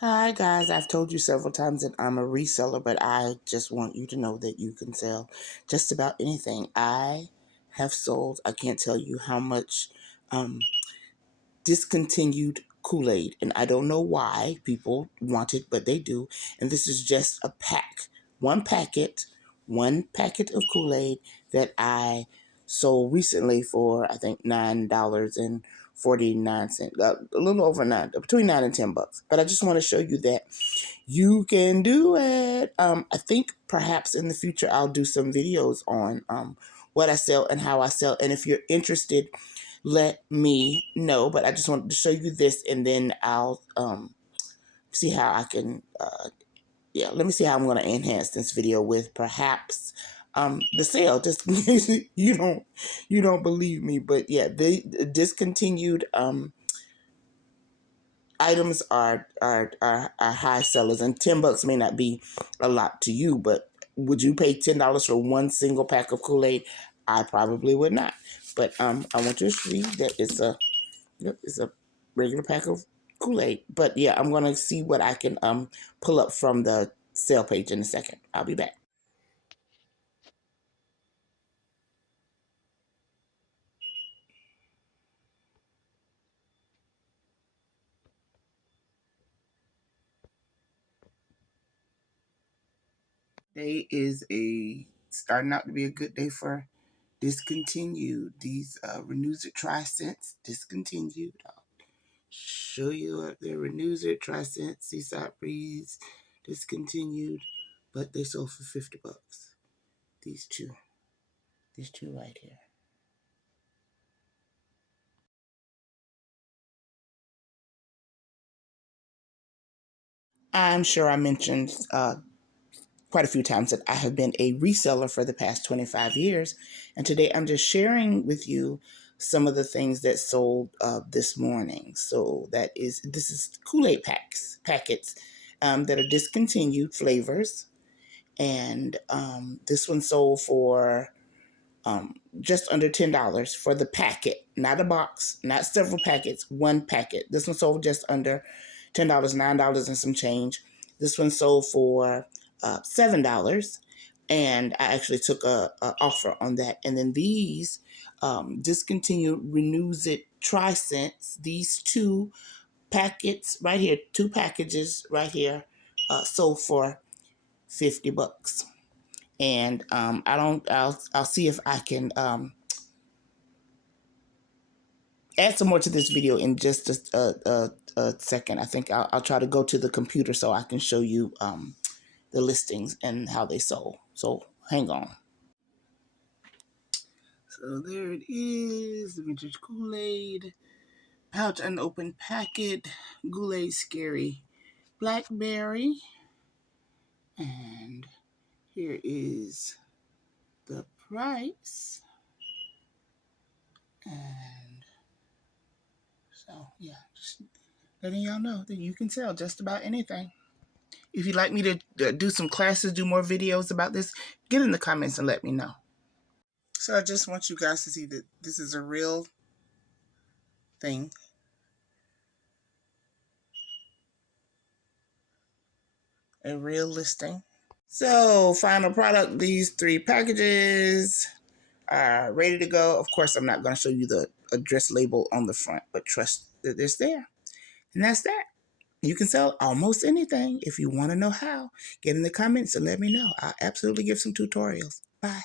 Hi guys, I've told you several times that I'm a reseller, but I just want you to know that you can sell just about anything. I have sold, I can't tell you how much um, discontinued Kool-Aid, and I don't know why people want it, but they do. And this is just a pack, one packet, one packet of Kool-Aid that I sold recently for I think $9.49, a little over nine, between $9 and $10. But I just want to show you that you can do it. I think perhaps in the future I'll do some videos on what I sell and how I sell. And if you're interested, let me know. But I just wanted to show you this, and then I'll see how I can. Let me see how I'm going to enhance this video with perhaps the sale. Just in case you don't believe me, but yeah, the discontinued items are high sellers, and $10 may not be a lot to you, but would you pay $10 for one single pack of Kool-Aid? I probably would not. But I want you to see that it's a regular pack of Kool-Aid. But yeah, I'm gonna see what I can pull up from the sale page in a second. I'll be back. Today is a starting out to be a good day for discontinued. These renews it tri-cents discontinued. I'll show you up there. Renews it tri-cents Seaside Breeze discontinued, but they sold for $50. These two right here. I'm sure I mentioned quite a few times that I have been a reseller for the past 25 years. And today I'm just sharing with you some of the things that sold this morning. So this is Kool-Aid packets that are discontinued flavors. And this one sold for just under $10 for the packet, not a box, not several packets, one packet. This one sold just under $10, $9 and some change. This one sold for $7, and I actually took a offer on that. And then these discontinued renews it tri-cents. These two packets right here, two packages right here, sold for $50. And I'll see if I can add some more to this video in just a second. I think I'll try to go to the computer so I can show you the listings and how they sold. So hang on. So there it is, the vintage Kool-Aid, pouch unopened packet, Kool-Aid Scary Blackberry, and here is the price. And so yeah, just letting y'all know that you can sell just about anything. If you'd like me to do some classes, do more videos about this, get in the comments and let me know. So I just want you guys to see that this is a real thing. A real listing. So final product, these three packages are ready to go. Of course, I'm not going to show you the address label on the front, but trust that it's there. And that's that. You can sell almost anything. If you want to know how, get in the comments and let me know. I'll absolutely give some tutorials. Bye.